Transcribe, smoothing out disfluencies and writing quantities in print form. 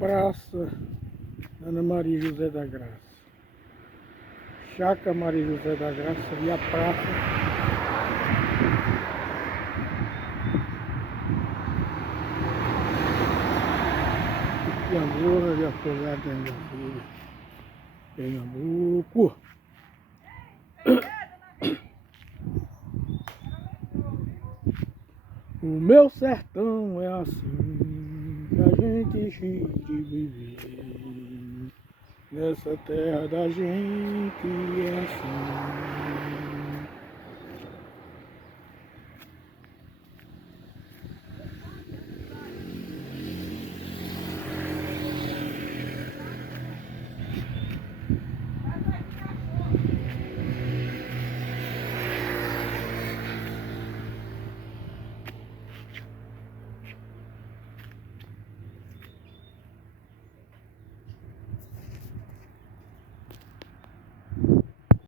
Praça Ana Maria José da Graça. Chácara Maria José da Graça e a praça. E amor de afogado ainda filha. Pernambuco. O meu sertão é assim que a gente finge viver. Nessa terra da gente é assim.